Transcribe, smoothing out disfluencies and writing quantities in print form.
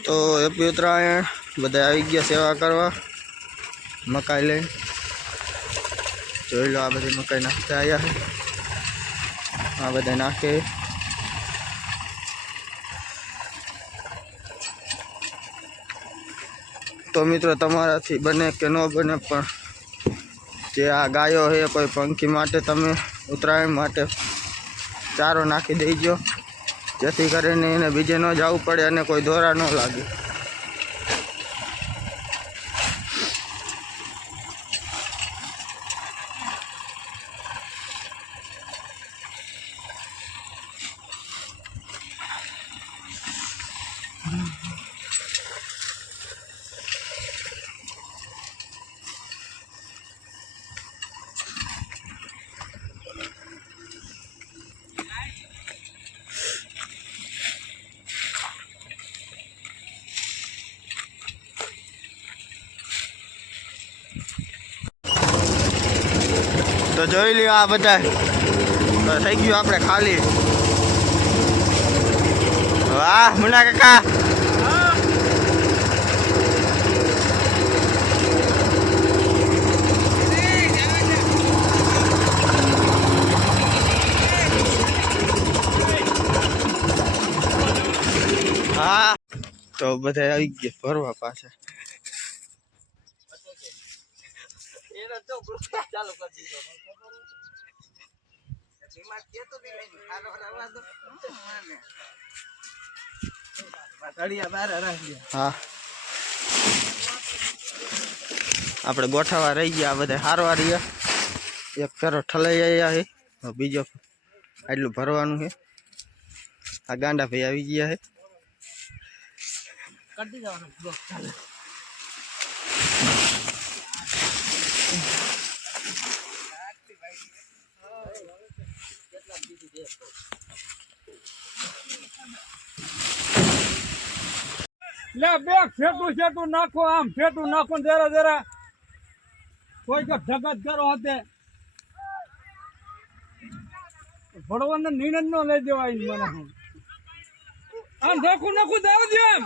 તો હેપી ઉત્તરાયણ બધા આવી ગયા સેવા કરવા મકાઈ લઈને જોઈ લો આ બધી મકાઈ નાખતા આવ્યા છે આ બધા નાખે તો મિત્રો તમારાથી બને કે ન બને પણ જે આ ગાયો છે કોઈ પંખી માટે તમે ઉત્તરાયણ માટે ચારો નાખી દેજો જેથી કરીને એને બીજે ન જવું પડે અને કોઈ દોરા ન લાગે તો જોઈ લ્યો આ બધા થઈ ગયું આપણે ખાલી વાહ મુના કાકા હા તો બધા આવી ગયા ભરવા પાછા ચાલુ કરી દીધો હા આપણે ગોઠવવા રહી ગયા બધા હારવા રહ્યા એક ફેરો ઠલાઈ આવ્યા છે બીજો આટલું ભરવાનું છે આ ગાંડા ભાઈ આવી ગયા છે કરી દેવાનું લે બે ફેટું નાખો આમ ફેટું નાખો જરા જરા કોઈ કે જગત કરો હતે ભણવાનો નિર્ણય ન લઈ દેવાય મને આમ નાખું જાવ દે આમ